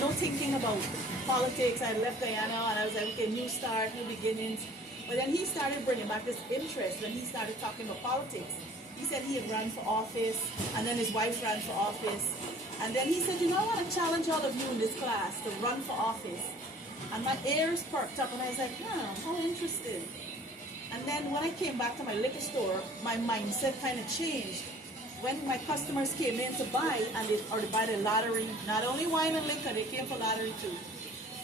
no thinking about politics. I left Guyana and I was like, okay, new start, new beginnings. But then he started bringing back this interest when he started talking about politics. He said he had run for office, and then his wife ran for office. And then he said, you know, I want to challenge all of you in this class to run for office. And my ears perked up, and I was like, how interesting. And then when I came back to my liquor store, my mindset kind of changed. When my customers came in to buy, or to buy the lottery, not only wine and liquor, they came for lottery too.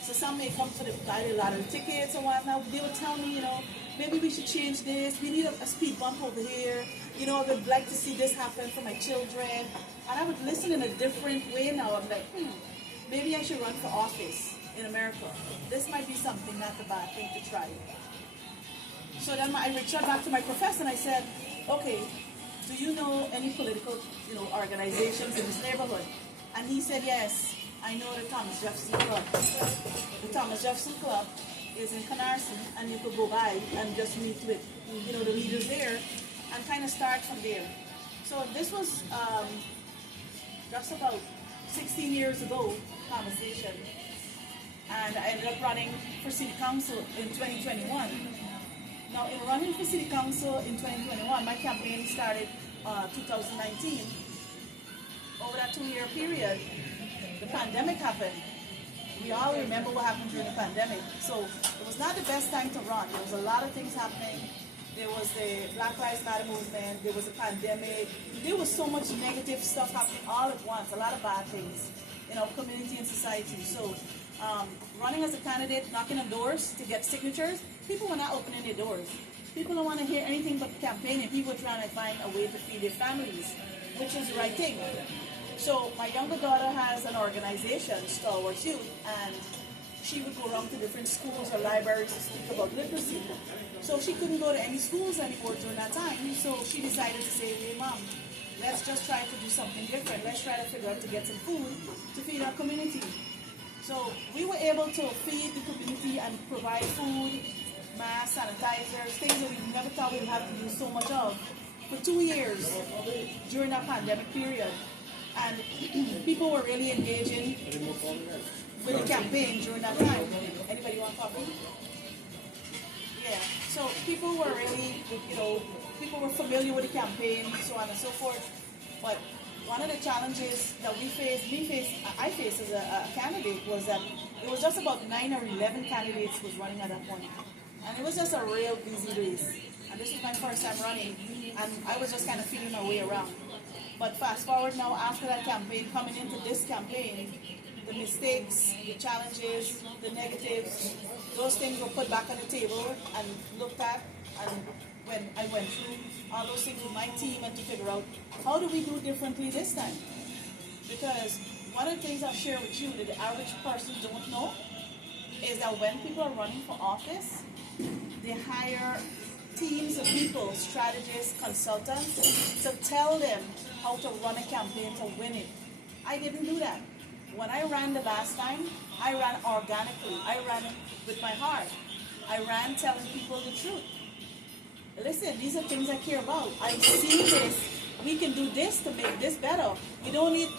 So some may come to buy the lottery tickets and whatnot. They would tell me, you know, maybe we should change this. We need a speed bump over here. You know, I would like to see this happen for my children. And I would listen in a different way now. I'm like, maybe I should run for office in America. This might be something, not a bad thing to try. So then I reached out back to my professor and I said, okay, do you know any political, organizations in this neighborhood? And he said, yes, I know the Thomas Jefferson Club. The Thomas Jefferson Club is in Canarsie, and you could go by and just meet with, the leaders there and kind of start from there. So this was just about 16 years ago conversation. And I ended up running for City Council in 2021. Now, in running for City Council in 2021, my campaign started 2019. Over that 2-year period, the pandemic happened. We all remember what happened during the pandemic. So it was not the best time to run. There was a lot of things happening. There was the Black Lives Matter movement. There was a pandemic. There was so much negative stuff happening all at once, a lot of bad things in our community and society. So running as a candidate, knocking on doors to get signatures, people were not opening their doors. People don't want to hear anything but campaigning. People were trying to find a way to feed their families, which is the right thing. So my younger daughter has an organization, Stalwart Youth, and she would go around to different schools or libraries to speak about literacy. So she couldn't go to any schools anymore during that time. So she decided to say, hey, Mom, let's just try to do something different. Let's try to figure out to get some food to feed our community. So we were able to feed the community and provide food, masks, sanitizers, things that we never thought we would have to do so much of for 2 years during that pandemic period. And people were really engaging with the campaign during that time. Anybody want coffee? Yeah. So people were really, people were familiar with the campaign, so on and so forth. But one of the challenges that I faced as a candidate was that it was just about 9 or 11 candidates was running at that point. And it was just a real busy race. And this was my first time running, and I was just kind of feeling my way around. But fast forward now, after that campaign, coming into this campaign, the mistakes, the challenges, the negatives, those things were put back on the table and looked at. And when I went through all those things with my team and to figure out, how do we do differently this time? Because one of the things I'll share with you that the average person don't know is that when people are running for office, they hire teams of people, strategists, consultants, to tell them how to run a campaign to win it. I didn't do that. When I ran the last time, I ran organically. I ran with my heart. I ran telling people the truth. Listen, these are things I care about. I see this. We can do this to make this better. We don't need